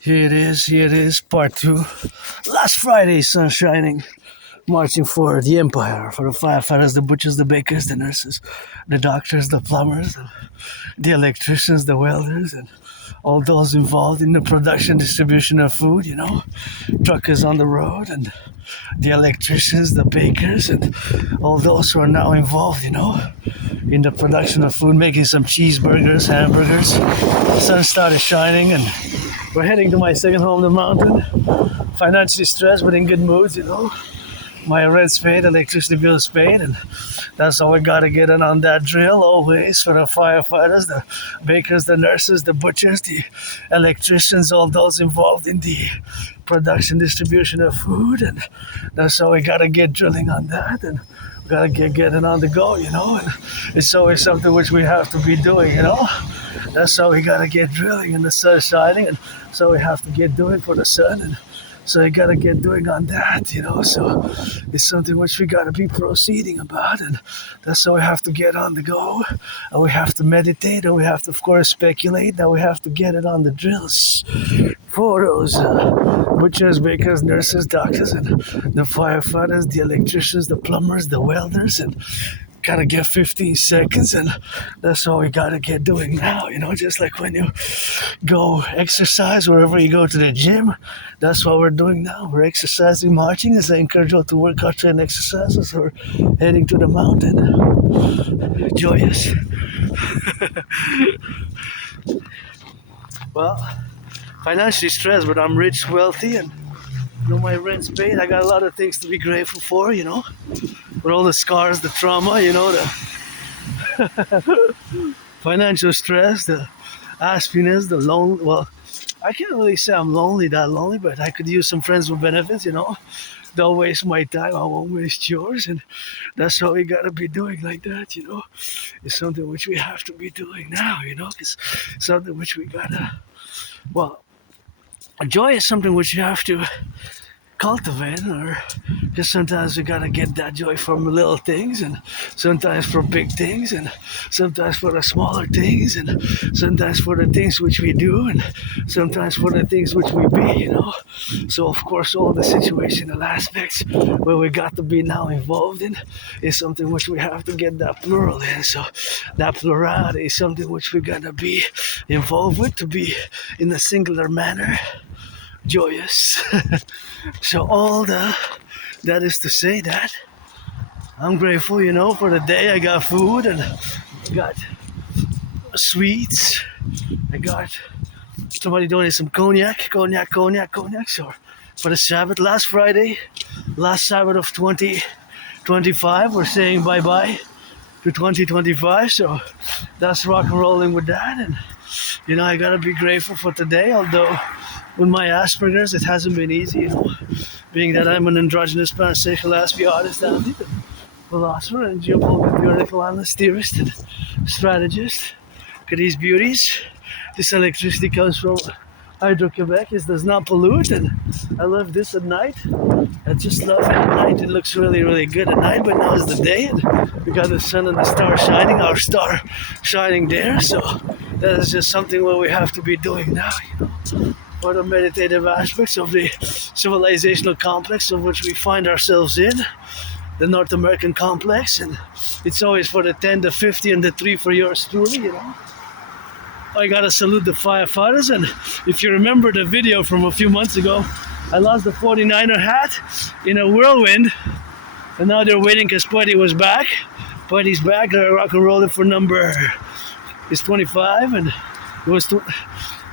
Here it is, part 2. Last Friday, sun shining, marching for the empire, for the firefighters, the butchers, the bakers, the nurses, the doctors, the plumbers, the electricians, the welders, and all those involved in the production, distribution of food, truckers on the road, and the electricians, the bakers, and all those who are now involved, in the production of food, making some cheeseburgers, hamburgers. The sun started shining, and we're heading to my second home, the mountain. Financially stressed, but in good moods, My rent's paid, electricity bill's paid, and that's all we gotta get in on that drill always for the firefighters, the bakers, the nurses, the butchers, the electricians, all those involved in the production, distribution of food, and that's all we gotta get drilling on that, and we gotta get getting on the go, and it's always something which we have to be doing, That's how we gotta get drilling, and the sun's shining, and so we have to get doing for the sun, and so you gotta get doing on that, So it's something which we gotta be proceeding about, and that's how we have to get on the go. And we have to meditate, and we have to, of course, speculate. Now we have to get it on the drills for those butchers, bakers, nurses, doctors, and the firefighters, the electricians, the plumbers, the welders, and gotta get 15 seconds, and that's all we gotta get doing now, just like when you go exercise, wherever you go to the gym, that's what we're doing now. We're exercising, marching, as I encourage you to work out and exercise as we're heading to the mountain. Joyous. Well, financially stressed, but I'm rich, wealthy, and my rent's paid. I got a lot of things to be grateful for, with all the scars, the trauma, the financial stress, the aspiness, the lonely. Well, I can't really say I'm that lonely, but I could use some friends with benefits, Don't waste my time, I won't waste yours, and that's what we gotta be doing like that, It's something which we have to be doing now, because something which we gotta, joy is something which you have to cultivate, or just sometimes we gotta get that joy from little things, and sometimes for big things, and sometimes for the smaller things, and sometimes for the things which we do, and sometimes for the things which we be, So of course all the situational aspects where we got to be now involved in is something which we have to get that plural in. So that plurality is something which we gotta be involved with to be in a singular manner joyous. So that is to say that I'm grateful, for the day. I got food, and I got sweets. I got somebody donated some cognac. So for the Sabbath, last Sabbath of 2025, we're saying bye-bye to 2025. So that's rock and rolling with that. And, I gotta be grateful for today, although with my Asperger's, it hasn't been easy, being that I'm an androgynous pansexual Aspiesque artist, and philosopher, and geopolitical analyst, theorist, and strategist. Look at these beauties. This electricity comes from Hydro-Quebec. It does not pollute, and I love this at night. I just love it at night. It looks really, really good at night, but now is the day, and we got the sun and the star shining, our star shining there, so that is just something what we have to be doing now, For the meditative aspects of the civilizational complex of which we find ourselves in, the North American complex, and it's always for the 10, the 50, and the 3 for yours truly, I gotta salute the firefighters, and if you remember the video from a few months ago, I lost the 49er hat in a whirlwind, and now they're waiting because Putty was back. Putty's back, they're rock and rolling for number is 25, and it was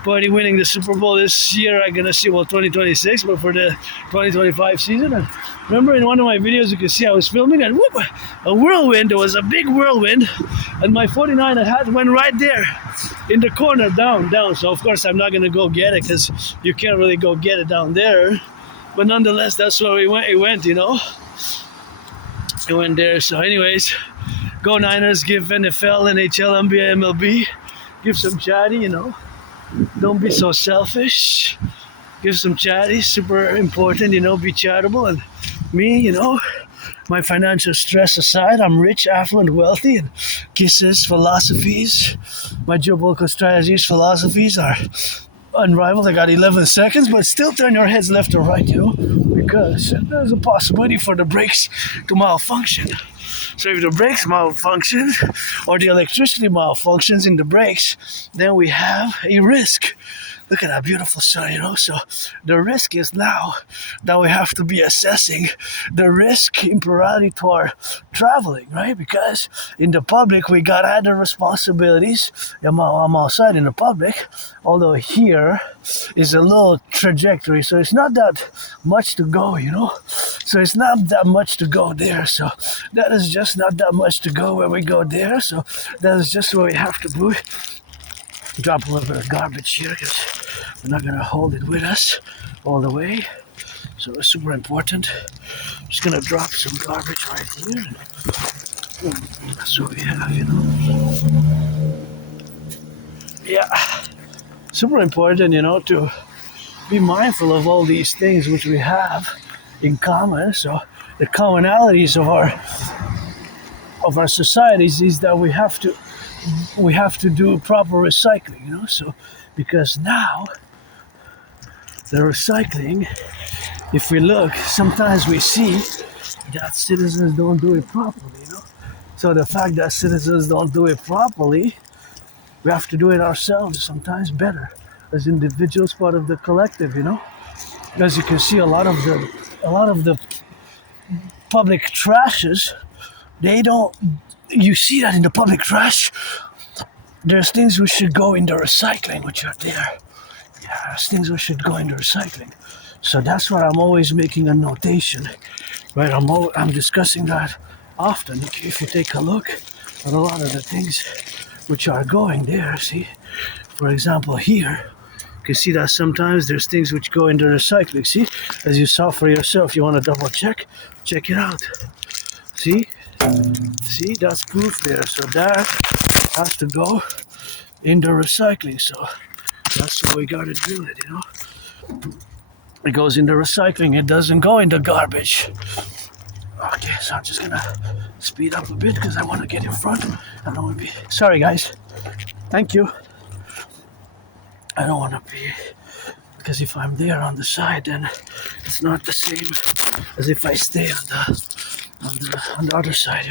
Putty winning the Super Bowl this year. I'm gonna see 2026, but for the 2025 season. And remember in one of my videos you can see I was filming, and whoop, a whirlwind. There was a big whirlwind, and my 49er hat went right there in the corner, down. So of course I'm not gonna go get it because you can't really go get it down there. But nonetheless, that's where it went. It went there. So anyways, go Niners, give NFL, NHL, NBA, MLB, give some chatty, Don't be so selfish. Give some chatty, super important, be charitable. And me, my financial stress aside, I'm rich, affluent, wealthy, and kisses, philosophies. My geopolitical strategies, philosophies are unrivaled. I got 11 seconds, but still turn your heads left or right, because there's a possibility for the brakes to malfunction. So if the brakes malfunction or the electricity malfunctions in the brakes, then we have a risk. Look at that beautiful sun, So the risk is now that we have to be assessing the risk in parallel to our traveling, right? Because in the Publik, we got other responsibilities. I'm outside in the Publik, although here is a low trajectory, so it's not that much to go, So it's not that much to go there. So that is just not that much to go when we go there. So that is just what we have to do. Drop a little bit of garbage here because we're not going to hold it with us all the way. So it's super important. I'm just going to drop some garbage right here. That's what we have, Yeah, super important, to be mindful of all these things which we have in common. So the commonalities of our societies is that we have to do proper recycling, So because now the recycling, if we look, sometimes we see that citizens don't do it properly, So the fact that citizens don't do it properly, we have to do it ourselves sometimes better as individuals, part of the collective, As you can see, a lot of the public trashes, you see that in the public trash, there's things which should go in the recycling, which are there. Yeah, there's things which should go in the recycling. So that's why I'm always making a notation, right? I'm discussing that often. If you take a look at a lot of the things which are going there, see, for example, here, you can see that sometimes there's things which go in the recycling. See, as you saw for yourself, you want to double check it out. See, that's proof there. So that has to go in the recycling. So that's what we gotta do it, It goes in the recycling, it doesn't go in the garbage. Okay, so I'm just gonna speed up a bit because I want to get in front. I don't want to be sorry guys. Thank you. I don't want to be, because if I'm there on the side, then it's not the same as if I stay on the other side.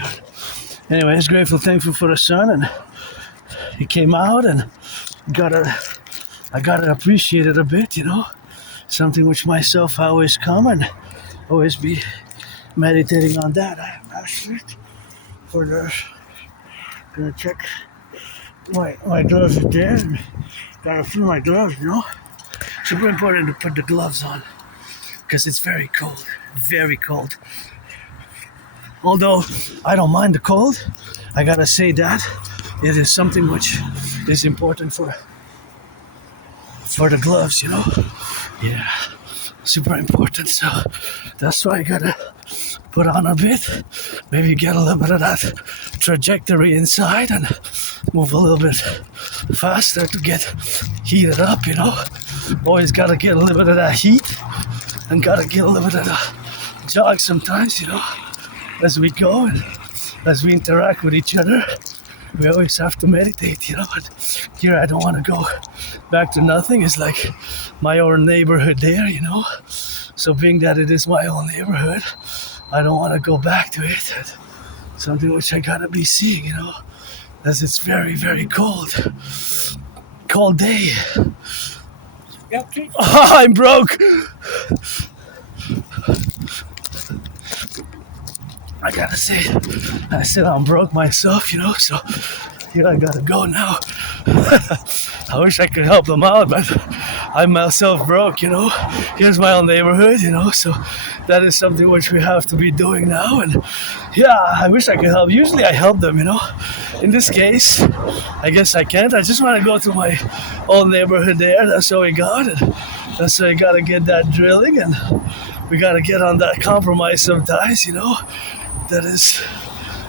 Anyways, grateful, thankful for the sun, and he came out, and I gotta appreciate it a bit, Something which myself I always come and always be meditating on that. I am actually gonna check my gloves are there. And gotta feel my gloves, Super important to put the gloves on because it's very cold, very cold. Although I don't mind the cold, I gotta say that it is something which is important for the gloves, Yeah, super important. So that's why I gotta put on a bit, maybe get a little bit of that trajectory inside and move a little bit faster to get heated up, Always gotta get a little bit of that heat and gotta get a little bit of that jog sometimes, as we go and as we interact with each other. We always have to meditate, but here I don't want to go back to nothing. It's like my own neighborhood there, So being that it is my own neighborhood, I don't want to go back to it. Something which I gotta be seeing, as it's very, very cold. Cold day. Yep. Oh, I'm broke. I gotta say, I said I'm broke myself, so here I gotta go now. I wish I could help them out, but I'm myself broke, Here's my own neighborhood, so that is something which we have to be doing now. And yeah, I wish I could help. Usually I help them, In this case, I guess I can't. I just want to go to my own neighborhood there. That's all we got. And that's why I gotta get that drilling, and we gotta get on that compromise sometimes, That is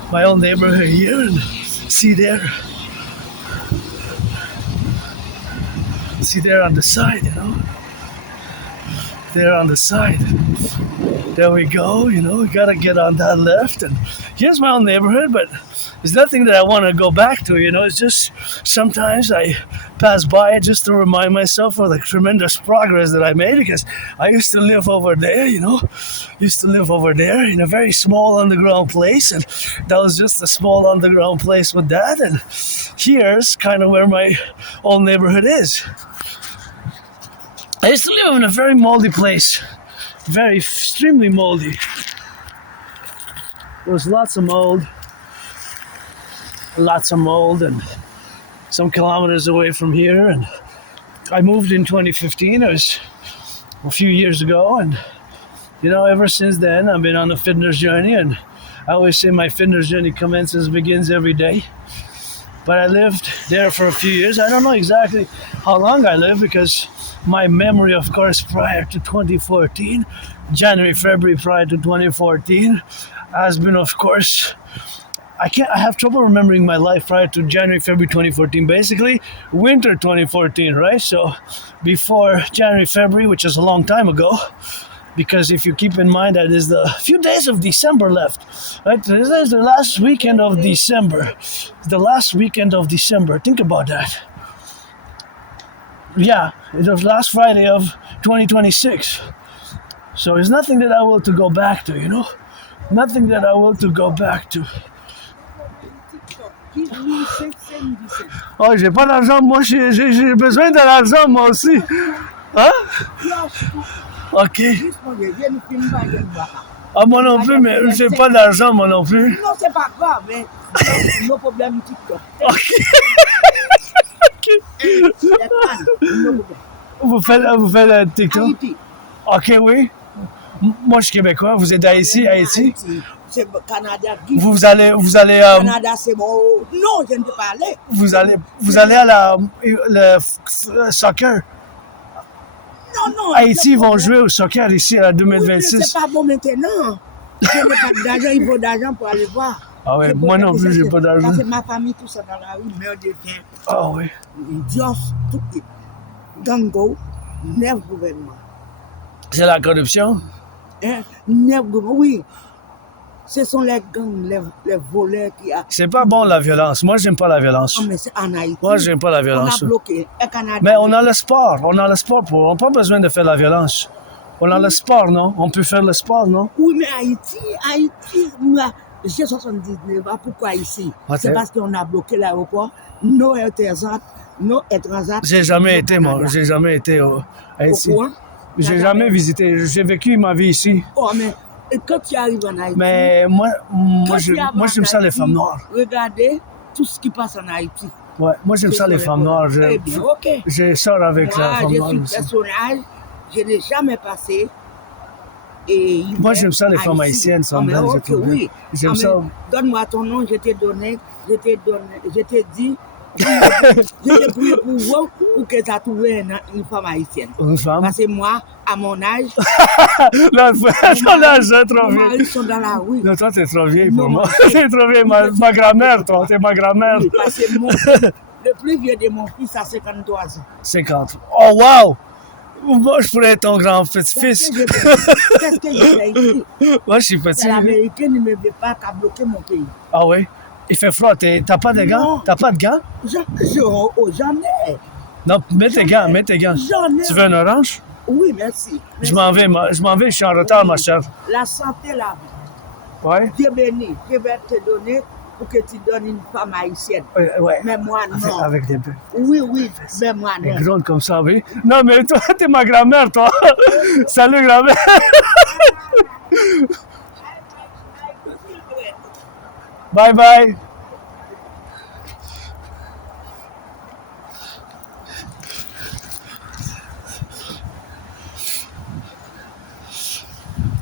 my own neighborhood here, and see there on the side, There on the side, there we go. We gotta get on that left, and here's my own neighborhood. But there's nothing that I want to go back to. It's just sometimes I pass by it just to remind myself of the tremendous progress that I made, because I used to live over there. Used to live over there in a very small underground place, and that was just a small underground place with that. And here's kind of where my old neighborhood is. I used to live in a very moldy place, very extremely moldy. There was lots of mold, and some kilometers away from here. And I moved in 2015. It was a few years ago, and ever since then I've been on a fitness journey. And I always say my fitness journey begins every day. But I lived there for a few years. I don't know exactly how long I lived, because my memory, of course, prior to 2014, January, February prior to 2014, has been, of course, I have trouble remembering my life prior to January, February 2014. Basically, winter 2014, right? So before January, February, which is a long time ago, because if you keep in mind that is the few days of December left, right? This is the last weekend of December. The last weekend of December. Think about that. Yeah, it was last Friday of 2026. So it's nothing that I will to go back to, Nothing that I will to go back to. Oh, j'ai pas d'argent, moi j'ai besoin de l'argent, moi aussi. Hein? Ok. Ah, moi non plus, mais j'ai pas d'argent, moi non plus. Non, c'est pas grave, mais nos problèmes TikTok. Ok. Vous faites TikTok? Haïti. Ok, oui. Moi, je suis québécois. Vous êtes d'Haïti, Haïti? C'est Canada. Vous allez. Canada, c'est bon. Non, je ne peux pas aller. Vous allez à le soccer. Non. Haïti vont jouer au soccer ici à 2026. Oui, c'est pas bon maintenant. Je n'ai pas d'argent, il faut d'argent pour aller voir. Ah oui, moi non plus, j'ai pas d'argent. Parce que ma famille, tout ça dans la rue, meurt de faim. Ah oui. Dios, tout est. Gango, 9 gouvernements. C'est la corruption? 9 gouvernements, oui. Ce sont les gangs, les voleurs qui a. C'est pas bon la violence. Moi, j'aime pas la violence. Oh, mais c'est en Haïti. Moi, j'aime pas la violence. On a bloqué. Canada. Mais on a le sport. On n'a pas besoin de faire la violence. On a le sport, non? On peut faire le sport, non? Oui, mais Haïti, j'ai 79 ans. Pourquoi ici? Okay. C'est parce qu'on a bloqué l'aéroport. Nos étrangers. J'ai jamais été, moi. J'ai jamais été au Haïti. Pourquoi? J'ai jamais visité. J'ai vécu ma vie ici. Oh, mais quand tu arrives en Haïti. Mais moi j'aime ça les femmes noires. Regardez tout ce qui passe en Haïti. Ouais, moi j'aime ça les femmes noires. Eh bien, ok. Je sors avec la femme noire. Moi, je suis personnage. Je n'ai jamais passé. Et moi, j'aime ça, les femmes haïtiennes sont belles. Okay, oui. J'aime ça. Donne-moi ton nom, je t'ai dit, je t'ai prié pour vous pour que tu aies trouvé une femme haïtienne. Une femme? Parce que moi, à mon âge. Non, à ton âge, c'est trop vieille. Ils sont dans la rue. Non, toi, t'es trop vieille pour moi. T'es trop vieille, ma grand-mère, toi, t'es ma grand-mère. Oui, parce que le plus vieux de mon fils a 53 ans. 50. Oh, wow! Moi, je pourrais être ton grand-petit-fils. Qu'est-ce que je fais ici? Moi, je suis petit. L'Américain ne me veut pas qu'à bloquer mon pays. Ah oui? Il fait froid. T'as pas de gants? Non. T'as pas de gants? J'en ai. Non, mets tes gants. J'en ai. Tu veux un orange? Oui, merci. Je m'en vais, je suis en retard, ma chère. La santé, la vie. Ouais? Dieu béni, je vais te donner pour que tu donnes une femme haïtienne. Ouais. Mais moi, non. Avec des bœufs. Oui, mais moi, non. Des grondes comme ça, oui. Non, mais toi, t'es ma grand-mère, toi. Salut, grand-mère. Bye bye.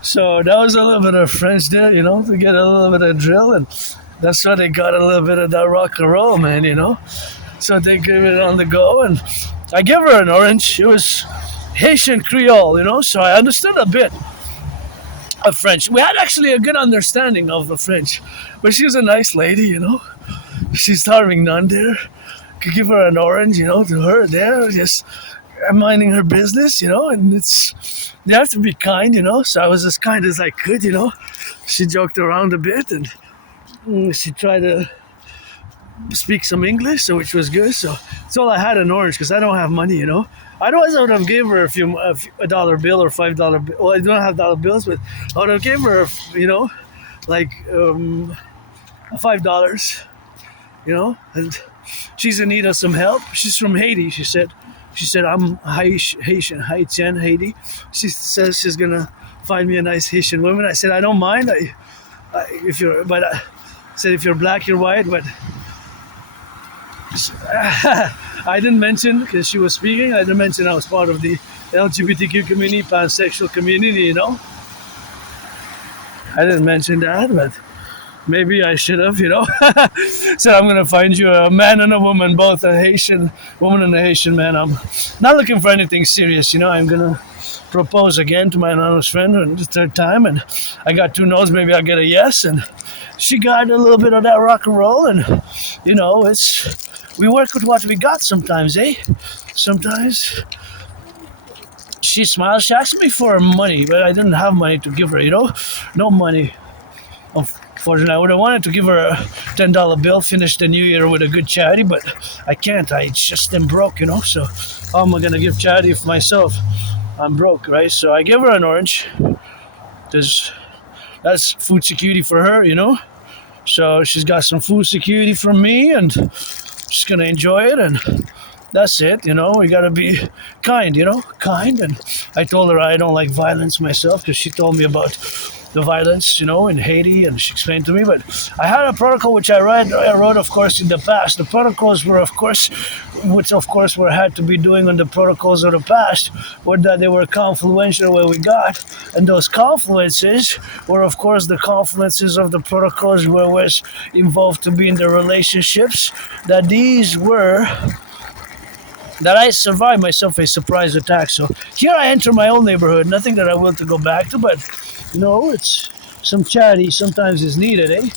So that was a little bit of French there, to get a little bit of drill, and that's why they got a little bit of that rock and roll, man, So they gave it on the go, and I gave her an orange. It was Haitian Creole, so I understood a bit of French. We had actually a good understanding of the French, but she was a nice lady, She's starving none there. Could give her an orange, to her there, just minding her business, and you have to be kind, So I was as kind as I could, She joked around a bit, and she tried to speak some English, so which was good. So it's all I had in orange because I don't have money, Otherwise, I would have gave her a dollar bill or $5 bill. Well, I don't have dollar bills, but I would have gave her, like $5, and she's in need of some help. She's from Haiti. She said I'm Haitian, Haiti. She says she's gonna find me a nice Haitian woman. I said I don't mind. If you're, but I said if you're black, you're white. But I didn't mention because she was speaking. I didn't mention I was part of the LGBTQ community, pansexual community. I didn't mention that, but maybe I should have, So I'm gonna find you a man and a woman, both a Haitian woman and a Haitian man. I'm not looking for anything serious, I'm gonna propose again to my anonymous friend for the third time, and I got 2 no's. Maybe I'll get a yes, and she got a little bit of that rock and roll, and we work with what we got sometimes, eh? Sometimes she smiles. She asked me for money, but I didn't have money to give her, no money. Unfortunately, I would have wanted to give her a $10 bill, finish the new year with a good charity, but I can't. I just am broke, So how am I going to give charity for myself? I'm broke, right? So I give her an orange because that's food security for her, So she's got some food security from me, and she's going to enjoy it, and that's it, We got to be kind, kind. And I told her I don't like violence myself because she told me about the violence, in Haiti, and she explained to me. But I had a protocol which I wrote, of course, in the past. The protocols were, of course, were had to be doing on the protocols of the past, were that they were confluential where we got, and those confluences were, of course, the confluences of the protocols where was involved to be in the relationships. That I survived myself a surprise attack. So here I enter my own neighborhood. Nothing that I want to go back to, but it's some charity sometimes is needed, eh?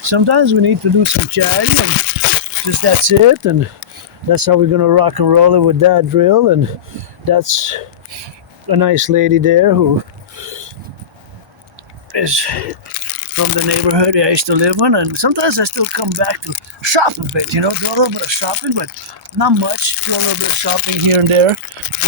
Sometimes we need to do some charity, and just that's it, and that's how we're gonna rock and roll it with that drill. And that's a nice lady there who is from the neighborhood I used to live in, and sometimes I still come back to shop a bit, do a little bit of shopping, but not much. Do a little bit of shopping here and there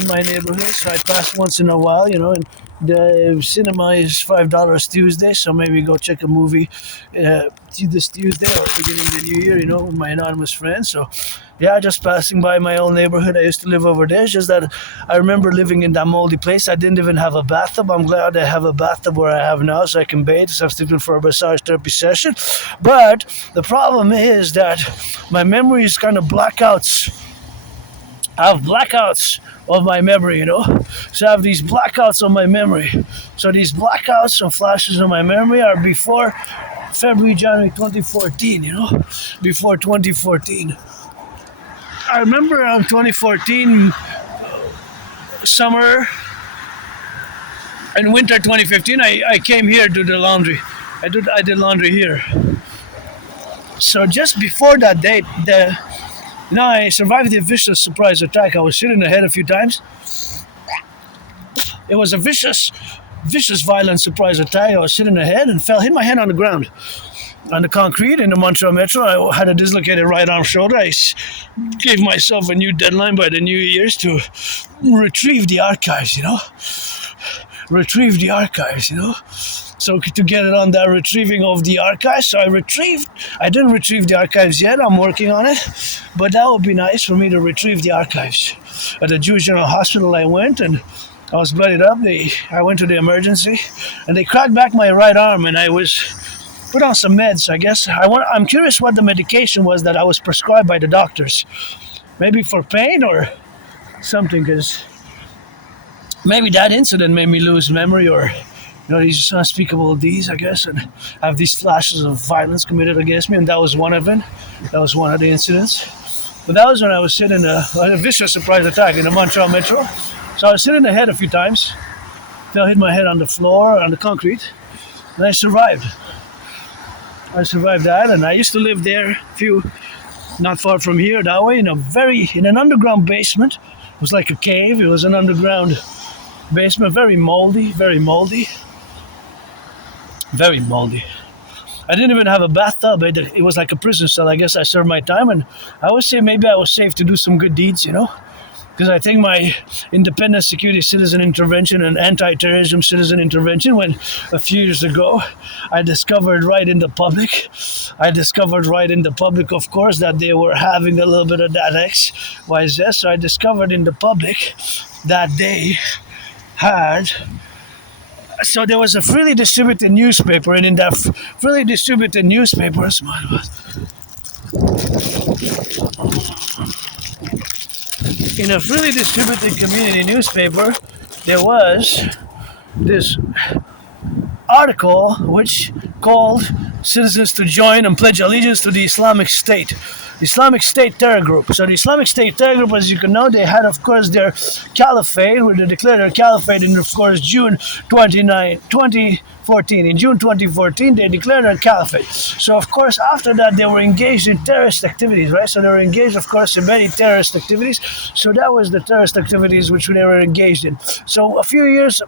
in my neighborhood, so I pass once in a while, and the cinema is $5 Tuesday, so maybe go check a movie this Tuesday or beginning of the new year, with my anonymous friends. So yeah, just passing by my old neighborhood. I used to live over there. It's just that I remember living in that moldy place. I didn't even have a bathtub. I'm glad I have a bathtub where I have now, so I can bathe. So I'm still for a massage therapy session. But the problem is that my memory is kind of blackouts. I have blackouts of my memory, So I have these blackouts of my memory. So these blackouts and flashes of my memory are before February, January 2014, Before 2014. I remember around 2014, summer and winter 2015, I came here to do the laundry. I did laundry here. So just before that date, I survived the vicious surprise attack. I was hit in the head a few times. It was a vicious, violent surprise attack. I was hit in the head and hit my head on the ground, on the concrete in the Montreal Metro. I had a dislocated right arm shoulder. I gave myself a new deadline by the New Year's to retrieve the archives, Retrieve the archives, So to get it on that retrieving of the archives, so I didn't retrieve the archives yet. I'm working on it, but that would be nice for me to retrieve the archives. At the Jewish General Hospital I went, and I was bloodied up. I went to the emergency, and they cracked back my right arm, and I was put on some meds, I guess. I'm curious what the medication was that I was prescribed by the doctors. Maybe for pain or something, because maybe that incident made me lose memory, or these unspeakable deeds, I guess, and I have these flashes of violence committed against me, and that was one of them. That was one of the incidents. But that was when I was hit in a vicious surprise attack in the Montreal Metro. So I was hit in the head a few times. Hit my head on the floor, on the concrete, and I survived. I survived that, and I used to live there, not far from here, that way, in an underground basement, was like a cave. It was an underground basement, very moldy, very moldy, very moldy. I didn't even have a bathtub. It was like a prison cell. I guess I served my time, and I would say maybe I was safe to do some good deeds, you know? Because I think my independent security citizen intervention and anti-terrorism citizen intervention, when a few years ago I discovered right in the public, of course, that they were having a little bit of that XYZ. So I discovered in the public that they had. So there was a freely distributed newspaper, and in that freely distributed newspaper, in a freely distributed community newspaper, there was this article which called citizens to join and pledge allegiance to the Islamic State. Islamic State terror group. So the Islamic State terror group, as you can know, they had, of course, their caliphate, where they declared their caliphate in, of course, June 2014. In June 2014, they declared their caliphate. So, of course, after that, they were engaged in terrorist activities, right? So they were engaged, of course, in many terrorist activities. So that was the terrorist activities which they were engaged in. So a few years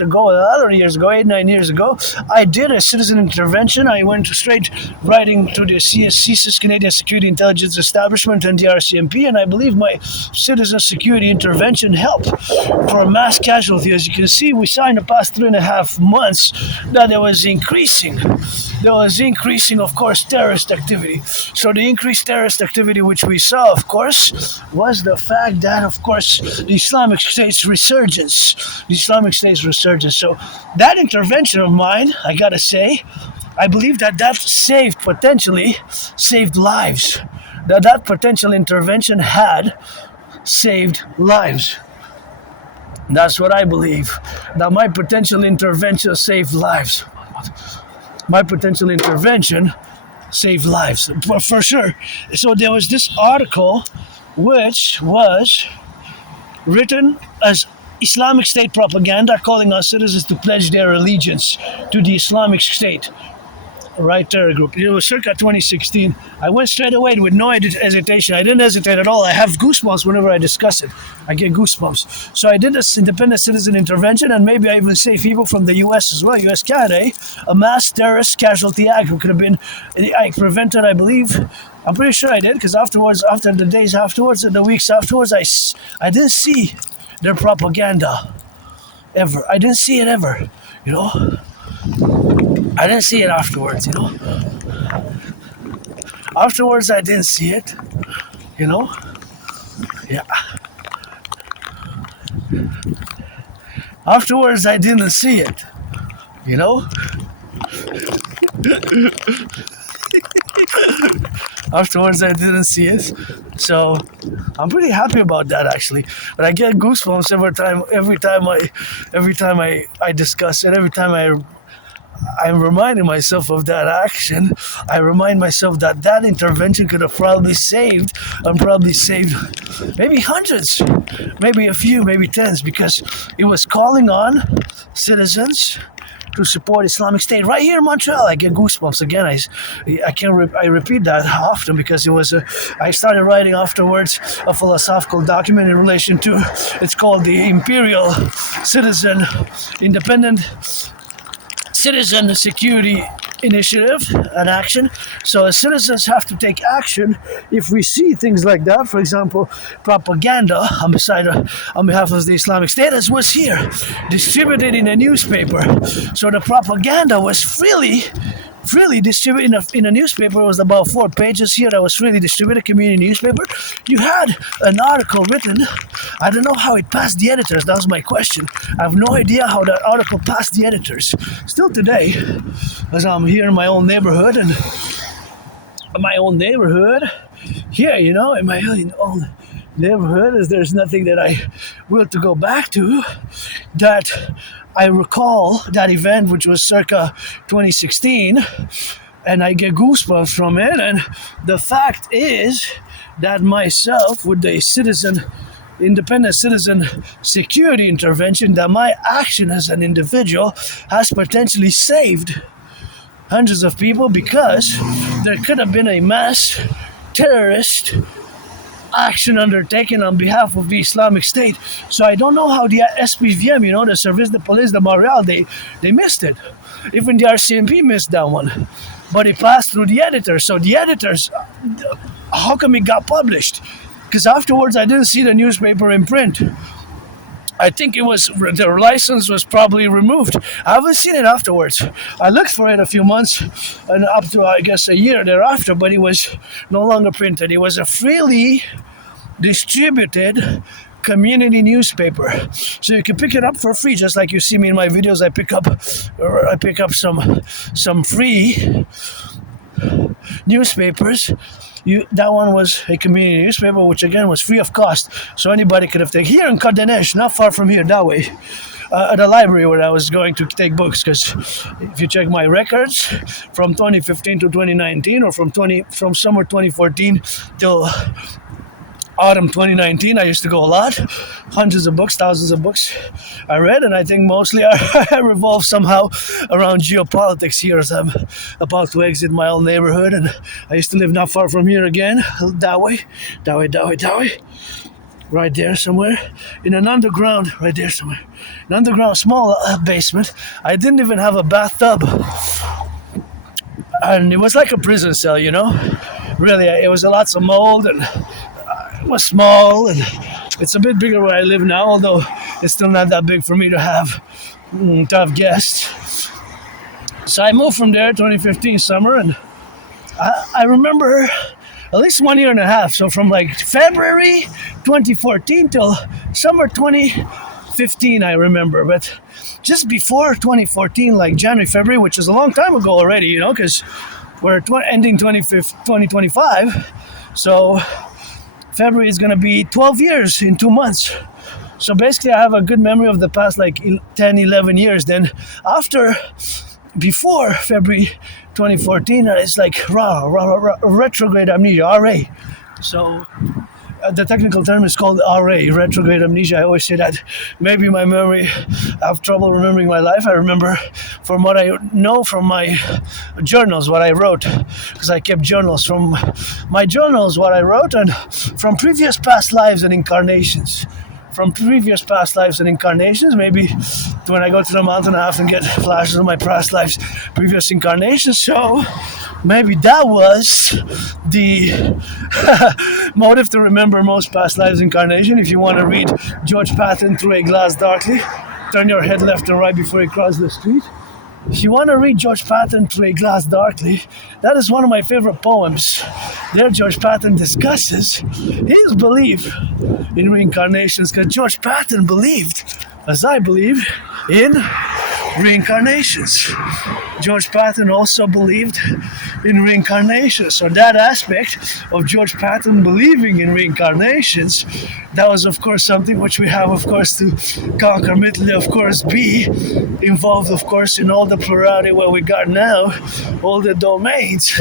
ago, a lot of years ago, 8-9 years ago, I did a citizen intervention. I went straight writing to the CSIS, Canadian Security Intelligence Establishment, and the RCMP, and I believe my citizen security intervention helped for a mass casualty. As you can see, we saw in the past 3.5 months that there was increasing, of course, terrorist activity. So the increased terrorist activity which we saw, of course, was the fact that, of course, the Islamic State's resurgence. So that intervention of mine, I gotta say, I believe that potentially saved lives. That potential intervention had saved lives. That's what I believe. That my potential intervention saved lives. My potential intervention saved lives, for sure. So there was this article which was written as Islamic State propaganda, calling on citizens to pledge their allegiance to the Islamic State, right terror group. It was circa 2016. I went straight away with no hesitation. I didn't hesitate at all. I have goosebumps whenever I discuss it. I get goosebumps. So I did this independent citizen intervention, and maybe I even saved people from the U.S. as well, U.S. Canada, a mass terrorist casualty act. Who could have been, I prevented, I believe. I'm pretty sure I did, because afterwards, after the days afterwards and the weeks afterwards, I didn't see their propaganda ever. I didn't see it ever, you know. I didn't see it afterwards, you know. Afterwards, I didn't see it, you know. Yeah. Afterwards, I didn't see it, you know. Afterwards, I didn't see it, so I'm pretty happy about that, actually. But I get goosebumps every time I discuss it. Every time I'm reminding myself of that action. I remind myself that intervention could have probably saved maybe hundreds, maybe a few, maybe tens, because it was calling on citizens to support Islamic State right here in Montreal. I get goosebumps again. I repeat that often because it was I started writing afterwards a philosophical document in relation to, it's called the Imperial Citizen Independent Citizen Security Initiative and Action. So as citizens have to take action if we see things like that. For example, propaganda on behalf of the Islamic State, as was here, distributed in a newspaper. So the propaganda was freely distributed in a newspaper. It was about 4 pages here that was freely distributed, community newspaper. You had an article written. I don't know how it passed the editors. That was my question. I have no idea how that article passed the editors. Still today, as I'm here in my own neighborhood, here, you know, in my own neighborhood, as there's nothing that I will to go back to, that I recall that event, which was circa 2016, and I get goosebumps from it. And the fact is that myself, with the independent citizen security intervention, that my action as an individual has potentially saved hundreds of people, because there could have been a mass terrorist action undertaken on behalf of the Islamic State. So I don't know how the SPVM, the Service de Police de Montreal, they missed it. Even the RCMP missed that one. But it passed through the editors. So the editors, how come it got published? Because afterwards I didn't see the newspaper in print. I think their license was probably removed. I haven't seen it afterwards. I looked for it a few months and up to, I guess, a year thereafter, but it was no longer printed. It was a freely distributed community newspaper, so you can pick it up for free, just like you see me in my videos. I pick up some free newspapers. That one was a community newspaper, which again was free of cost, so anybody could have taken. Here in Côte-des-Neiges, not far from here, that way, at the library where I was going to take books. Because if you check my records from 2015 to 2019, or from summer 2014 till autumn 2019, I used to go a lot. Hundreds of books, thousands of books I read, and I think mostly I revolve somehow around geopolitics here, as I'm about to exit my old neighborhood. And I used to live not far from here again, that way, right there somewhere, in an underground, right there somewhere, an underground small basement. I didn't even have a bathtub, and it was like a prison cell, Really, it was lots of mold, and it was small, and it's a bit bigger where I live now, although it's still not that big for me to have guests. So I moved from there 2015 summer, and I remember at least 1 year and a half. So from like February 2014 till summer 2015, I remember. But just before 2014, like January, February, which is a long time ago already, because we're ending 2025. So February is going to be 12 years in 2 months. So basically I have a good memory of the past like 10, 11 years. Then before February 2014, it's like retrograde amnesia, RA. So the technical term is called RA, retrograde amnesia. I always say that. Maybe my memory, I have trouble remembering my life. I remember from what I know from my journals, what I wrote, because I kept journals. From my journals, what I wrote, and from previous past lives and incarnations. Maybe when I go to the mountain, I often get flashes of my past lives, previous incarnations. So maybe that was the motive to remember most past lives incarnation. If you want to read George Patton Through a Glass Darkly, turn your head left and right before you cross the street. If you want to read George Patton Through a Glass Darkly, that is one of my favorite poems. There George Patton discusses his belief in reincarnations, because George Patton believed, as I believe, in reincarnations. George Patton also believed in reincarnations. So that aspect of George Patton believing in reincarnations, that was of course something which we have of course to conquer, mentally of course be involved of course in all the plurality where we got now, all the domains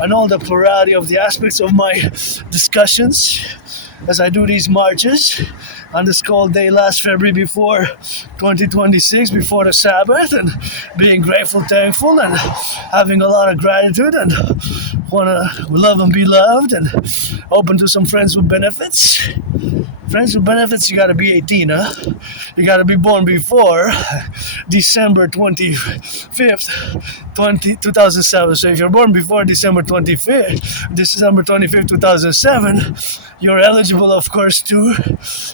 and all the plurality of the aspects of my discussions as I do these marches on this cold day last February before 2026, before the Sabbath, and being grateful, thankful, and having a lot of gratitude, and want to love and be loved, and open to some friends with benefits. Friends with benefits, you got to be 18, huh? You got to be born before December 25th, 2007. So if you're born before December 25th, 2007, you're eligible, of course,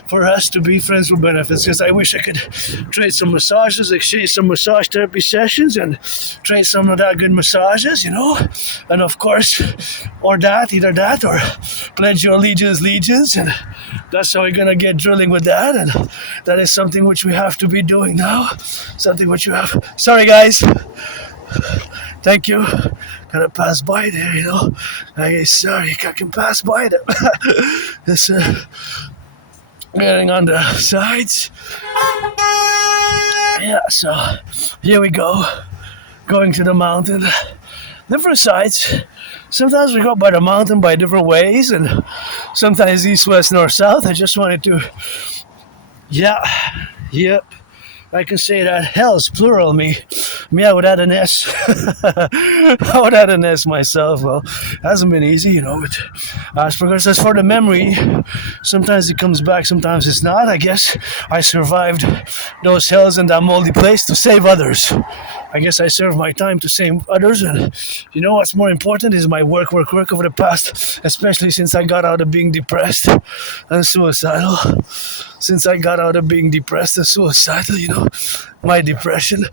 for us to be friends with benefits. Because I wish I could trade some massages, exchange some massage therapy sessions, and trade some of that good massages, And of course, either that, or pledge your legions, and that's how we're gonna get drilling with that. And that is something which we have to be doing now. Something which you have. Sorry, guys. Thank you. Gotta pass by there, Sorry, I can pass by them. Just getting on the sides. Yeah, so here we go. Going to the mountain. Different sides. Sometimes we go by the mountain by different ways, and sometimes east, west, north, south. I just wanted to, I can say that hell's plural me. Me, I would add an S. I would add an S myself. Well, hasn't been easy, you know. But as for the memory, sometimes it comes back, sometimes it's not. I guess I survived those hells in that moldy place to save others. I guess I served my time to save others, and you know what's more important is my work over the past, especially since I got out of being depressed and suicidal. Since I got out of being depressed and suicidal, you know, my depression.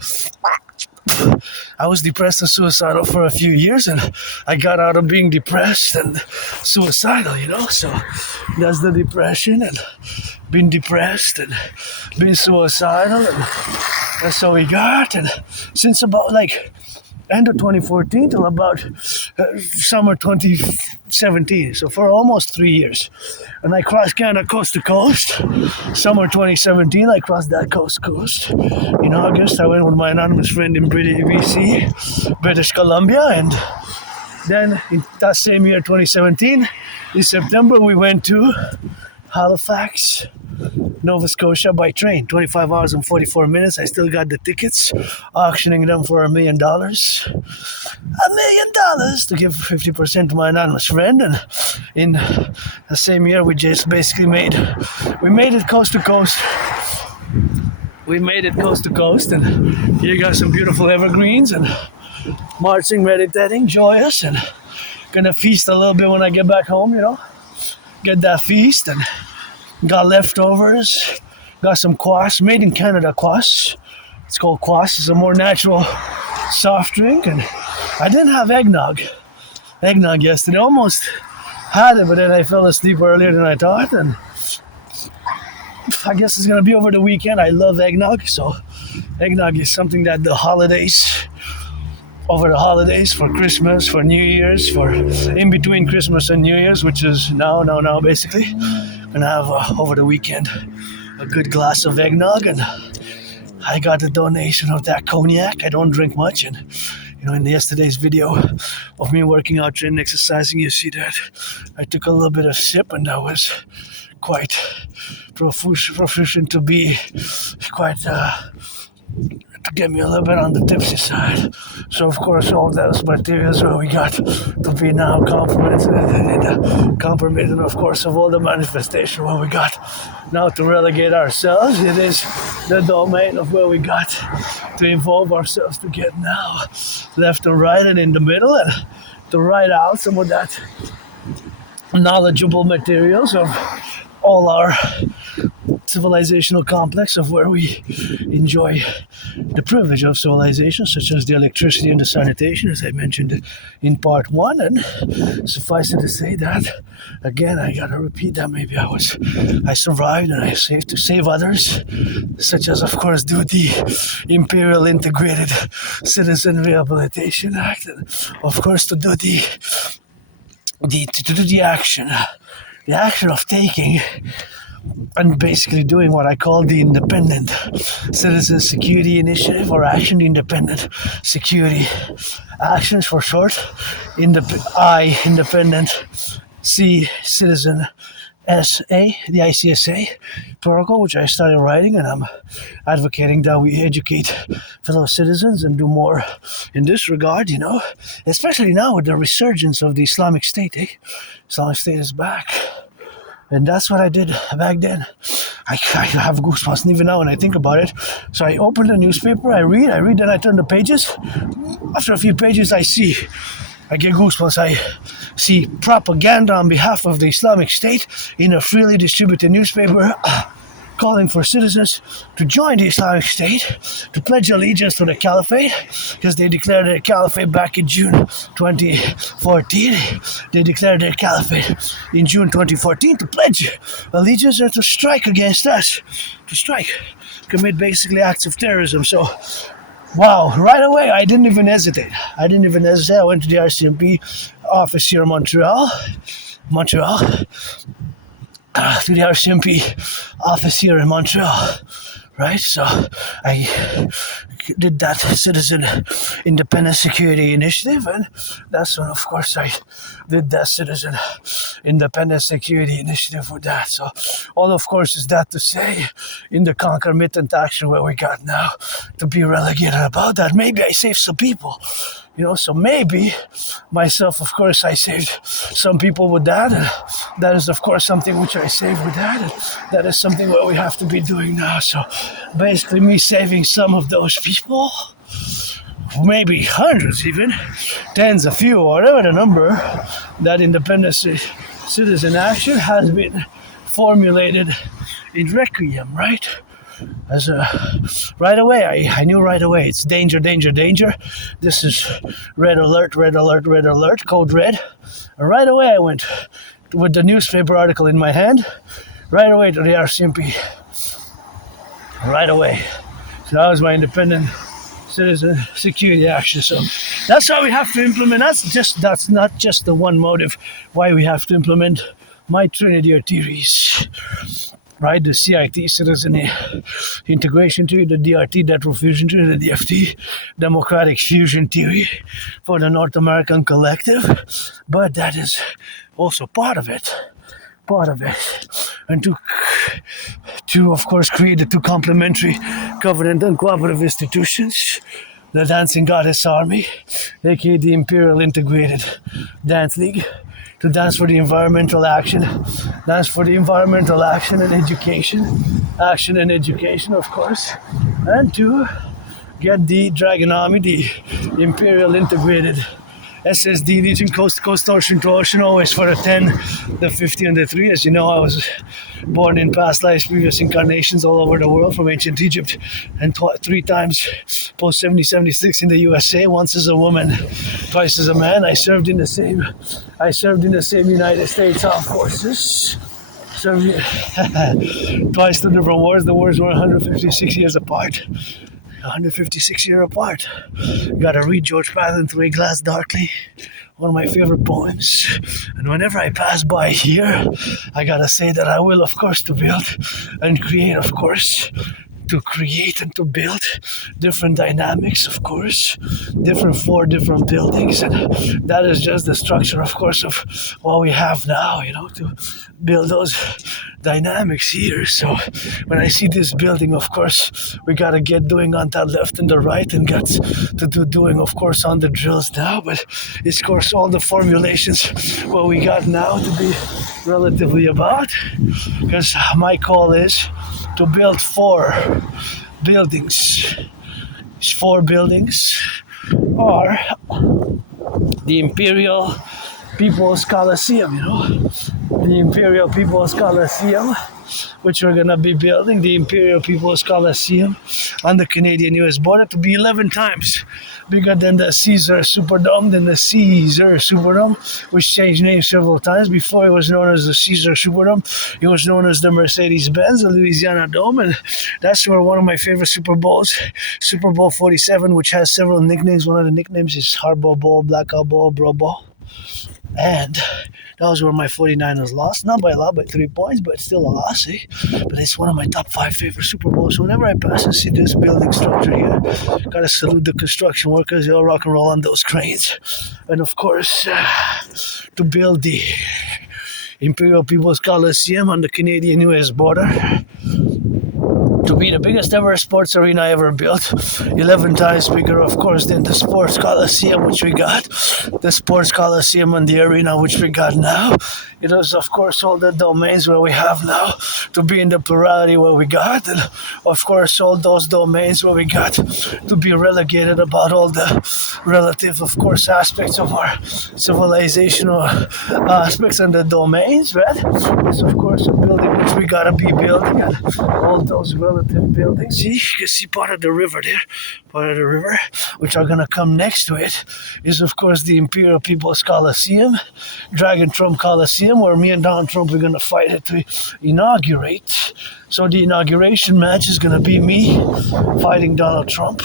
I was depressed and suicidal for a few years, and I got out of being depressed and suicidal, you know. So that's the depression, and being depressed and being suicidal, and that's how we got. And since about like end of 2014 till about summer 2017, so for almost 3 years. And I crossed Canada coast to coast. Summer 2017, I crossed that coast. In August, I went with my anonymous friend in Privee, BC, British Columbia, and then in that same year, 2017, in September, we went to Halifax, Nova Scotia by train, 25 hours and 44 minutes. I still got the tickets, auctioning them for $1 million. $1 million to give 50% to my anonymous friend. And in the same year, we just basically made it coast to coast. We made it coast to coast, and you got some beautiful evergreens and marching, meditating, joyous, and gonna feast a little bit when I get back home, you know. Get that feast, and got leftovers, got some kvass, made in Canada kvass. It's called kvass. It's a more natural soft drink, and I didn't have eggnog yesterday. Almost had it, but then I fell asleep earlier than I thought, and I guess it's gonna be over the weekend. I love eggnog, so eggnog is something that over the holidays, for Christmas, for New Year's, for in between Christmas and New Year's, which is now basically. Gonna have over the weekend a good glass of eggnog, and I got a donation of that cognac. I don't drink much, and you know, in yesterday's video of me working out, training, exercising, you see that I took a little bit of sip, and that was quite proficient to be quite to get me a little bit on the tipsy side. So of course all those materials where we got to be now complimented and of course of all the manifestation where we got now to relegate ourselves. It is the domain of where we got to involve ourselves to get now left and right and in the middle, and to write out some of that knowledgeable materials of all our civilizational complex of where we enjoy the privilege of civilization, such as the electricity and the sanitation, as I mentioned in part 1. And suffice it to say that, again, I gotta repeat that maybe I survived and I saved to save others, such as, of course, do the Imperial Integrated Citizen Rehabilitation Act, and of course to do the action of taking and basically doing what I call the Independent Citizen Security Initiative, or Action Independent Security Actions for short. Independent, C, Citizen, SA, the ICSA protocol, which I started writing, and I'm advocating that we educate fellow citizens and do more in this regard, you know, especially now with the resurgence of the Islamic State. Islamic State is back. And that's what I did back then. I have goosebumps even now when I think about it. So I open the newspaper, I read, then I turn the pages. After a few pages, I get goosebumps. I see propaganda on behalf of the Islamic State in a freely distributed newspaper, calling for citizens to join the Islamic State, to pledge allegiance to the Caliphate, because they declared their Caliphate back in June 2014. They declared their Caliphate in June 2014 to pledge allegiance and to strike against us, commit basically acts of terrorism. So, wow, right away, I didn't even hesitate. I went to the RCMP office here in Montreal. To the RCMP office here in Montreal, right? So I did that Citizen Independent Security Initiative, and that's when, of course, I did that Citizen Independent Security Initiative for that. So all, of course, is that to say, in the concomitant action where we got now, to be relegated about that, maybe I saved some people. So maybe myself, of course, I saved some people with that. And that is, of course, something which I saved with that. And that is something what we have to be doing now. So basically, me saving some of those people, maybe hundreds even, tens, a few, whatever the number, that independent citizen action has been formulated in Requiem, right? As right away, I knew right away, it's danger, danger, danger. This is red alert, red alert, red alert, code red. And right away I went with the newspaper article in my hand, right away to the RCMP. Right away. So that was my independent citizen security action. So that's how we have to implement. That's not just the one motive why we have to implement my Trinity of theories. Right, the CIT, Citizen Integration Theory, the DRT, Death Fusion Theory, the DFT, Democratic Fusion Theory for the North American Collective. But that is also part of it. And to of course, create the two complementary covenant and cooperative institutions, the Dancing Goddess Army, aka the Imperial Integrated Dance League, to dance for the environmental action and education, of course, and to get the Dragon Army, the Imperial Integrated SSD, Legion, Coast to Coast, Ocean to Ocean, always for the 10, the 50, and the 3. As you know, I was born in past lives, previous incarnations all over the world, from ancient Egypt, and 3 times post 7076 in the USA, once as a woman, twice as a man. I served in the same United States Armed Forces. Served twice 2 different wars. The wars were 156 years apart. 156 years apart. Gotta read George Patton Through a Glass Darkly, one of my favorite poems. And whenever I pass by here, I gotta say that I will, of course, to build and create, of course, to create and to build different dynamics, of course, four different buildings. And that is just the structure, of course, of what we have now, to build those dynamics here. So when I see this building, of course, we got to get doing on that left and the right, and got to do doing, of course, on the drills now. But it's, of course, all the formulations what we got now to be relatively about, because my call is to build 4 buildings. 4 buildings are the Imperial People's Coliseum, the Imperial People's Coliseum, which we're going to be building, the Imperial People's Coliseum on the Canadian-US border, to be 11 times bigger than the Caesar Superdome, which changed names several times. Before it was known as the Caesar Superdome, it was known as the Mercedes-Benz, the Louisiana Dome, and that's where one of my favorite Super Bowls, Super Bowl 47, which has several nicknames. One of the nicknames is Hardball Bowl, Blackout Bowl, Bro Bowl. And that was where my 49ers lost, not by a lot, by 3 points, but still a loss, eh? But it's one of my top 5 favorite Super Bowls. So whenever I pass and see this building structure here, gotta salute the construction workers. They all rock and roll on those cranes. And of course, to build the Imperial People's Coliseum on the Canadian-US border, to be the biggest ever sports arena ever built, 11 times bigger, of course, than the Sports Coliseum, which we got, the Sports Coliseum and the arena, which we got now. It is, of course, all the domains where we have now, to be in the plurality where we got, and, of course, all those domains where we got to be relegated about all the relative, of course, aspects of our civilizational aspects and the domains, right? It's, of course, a building which we gotta be building, and all those relative buildings. See, you can see part of the river there, which are gonna come next to it, is, of course, the Imperial People's Coliseum, Dragon Trump Coliseum, where me and Donald Trump are gonna fight it to inaugurate So the inauguration match is gonna be me fighting Donald Trump,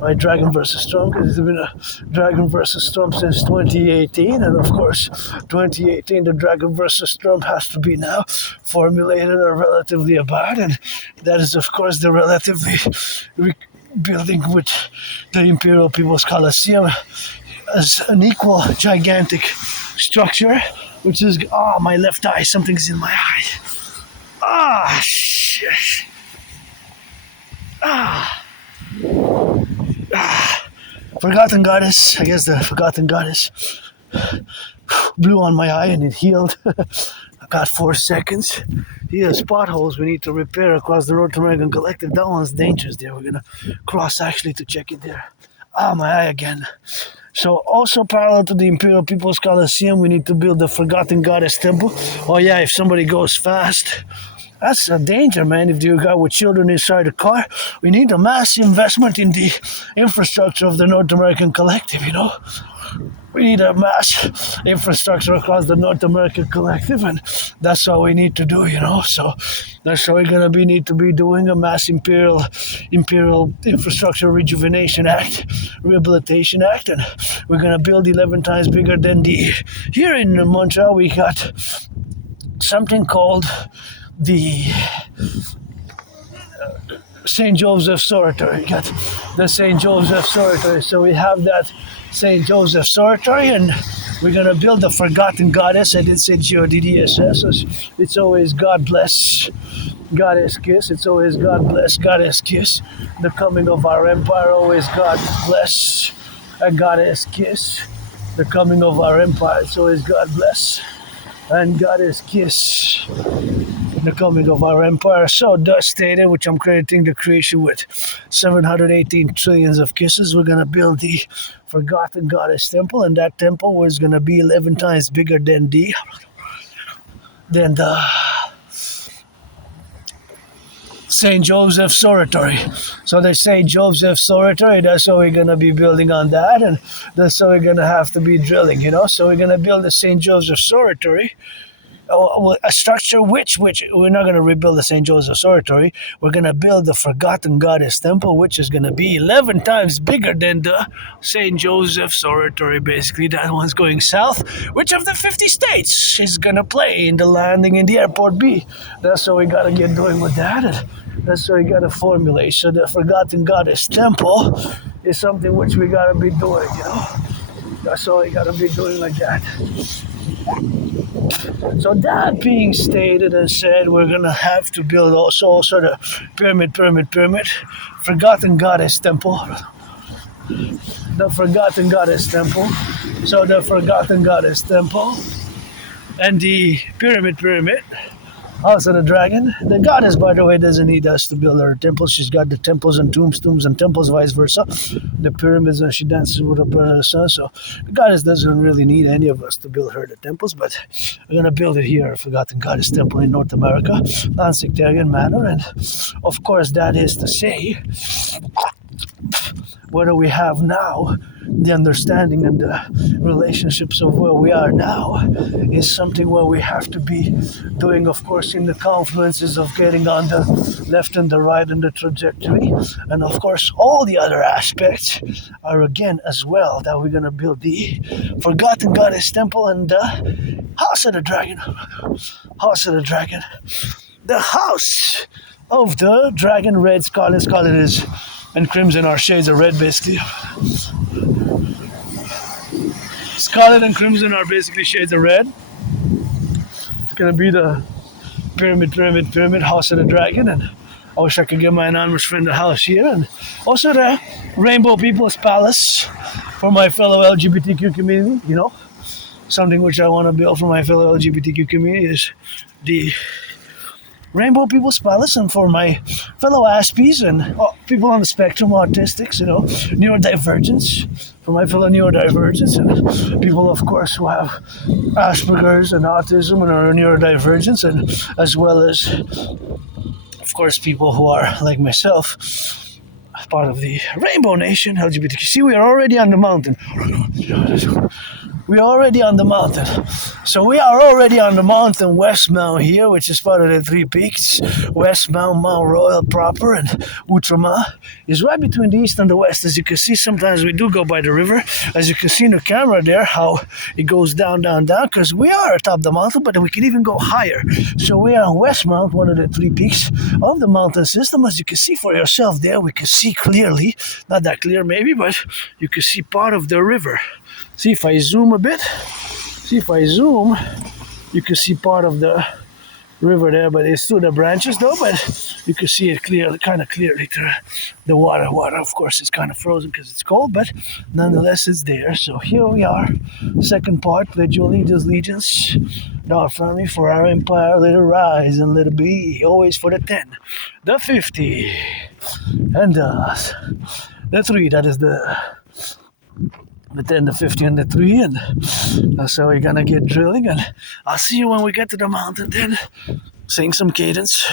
right? Dragon versus Trump. Because it's been a Dragon versus Trump since 2018, and of course, 2018 the Dragon versus Trump has to be now formulated or relatively about, and that is of course the relatively building with the Imperial People's Coliseum as an equal gigantic structure, which is my left eye. Something's in my eye. Shit. Forgotten Goddess. I guess the Forgotten Goddess blew on my eye and it healed. I got 4 seconds. Here's potholes we need to repair across the road to American Collective. That one's dangerous there. We're gonna cross actually to check it there. My eye again. So also parallel to the Imperial People's Coliseum, we need to build the Forgotten Goddess Temple. Oh yeah, if somebody goes fast, that's a danger, man. If you got with children inside the car, we need a massive investment in the infrastructure of the North American Collective, you know. We need a mass infrastructure across the North American Collective, and that's what we need to do, you know. So that's what we're gonna need to be doing a mass imperial infrastructure rejuvenation act, rehabilitation act, and we're gonna build 11 times bigger than the. Here in Montreal, we got something called the St. Joseph's Oratory. We got the St. Joseph's Oratory, so we have that St. Joseph's Oratory, and we're gonna build the Forgotten Goddess. I did say GODDSS. It's always God bless, Goddess kiss. It's always God bless, Goddess kiss. The coming of our empire, always God bless, a Goddess kiss. The coming of our empire, it's always God bless, and Goddess kiss. The coming of our empire. So thus stated, which I'm crediting the creation with 718 trillions of kisses, we're gonna build the Forgotten Goddess Temple, and that temple was gonna be 11 times bigger than the St. Joseph's Oratory. So the St. Joseph's Oratory, that's how we're gonna be building on that, and that's how we're gonna have to be drilling, you know. So we're gonna build the St. Joseph's Oratory, a structure which we're not going to rebuild the St. Joseph's Oratory. We're going to build the Forgotten Goddess Temple, which is going to be 11 times bigger than the St. Joseph's Oratory. Basically, that one's going south. Which of the 50 states is going to play in the landing in the Airport B? That's what we got to get doing with that. And that's what we got to formulate. So the Forgotten Goddess Temple is something which we got to be doing, you know. That's all we got to be doing like that. So that being stated and said, we're gonna have to build also the pyramid, Forgotten Goddess Temple. The Forgotten Goddess Temple. So the Forgotten Goddess Temple and the pyramid. House of the Dragon. The goddess, by the way, doesn't need us to build her temples. She's got the temples and tombs and temples, vice versa. The pyramids, and she dances with her brother and son. So the goddess doesn't really need any of us to build her the temples, but we're going to build it here, Forgotten Goddess Temple in North America, non-sectarian manner. And of course, that is to say, whether we have now the understanding and the relationships of where we are now is something where we have to be doing, of course, in the confluences of getting on the left and the right in the trajectory. And of course, all the other aspects are again as well that we're going to build the Forgotten Goddess Temple and the House of the Dragon. House of the Dragon. The House of the Dragon, red, scarlet is, and crimson are shades of red, basically. Scarlet and crimson are basically shades of red. It's gonna be the pyramid, House of the Dragon, and I wish I could give my anonymous friend a house here, and also the Rainbow People's Palace for my fellow LGBTQ community. You know, something which I want to build for my fellow LGBTQ community is the Rainbow People's Palace, and for my fellow Aspies and people on the spectrum, autistics, you know, neurodivergents, for my fellow neurodivergents and people, of course, who have Asperger's and autism and are neurodivergents, and as well as, of course, people who are like myself, part of the Rainbow Nation, LGBTQ. See, we are already on the mountain. we're already on the mountain. So we are already on the mountain West Mount here, which is part of the three peaks. West Mount, Mount Royal proper, and Outremont is right between the east and the west. As you can see, sometimes we do go by the river. As you can see in the camera there, how it goes down, down, down, because we are atop the mountain, but we can even go higher. So we are on West Mount, one of the three peaks of the mountain system. As you can see for yourself there, we can see clearly, not that clear maybe, but you can see part of the river. See if I zoom a bit. See if I zoom, you can see part of the river there, but it's through the branches though, but you can see it clearly, kind of clearly through the water. Water, of course, is kind of frozen because it's cold, but nonetheless it's there. So here we are, second part, pledge your allegiance, our family for our empire, let it rise and let it be, always for the 10, the 50, and the 3, that is the 10, the 50, and the 3, and that's how we're gonna get drilling, and I'll see you when we get to the mountain then, sing some cadence.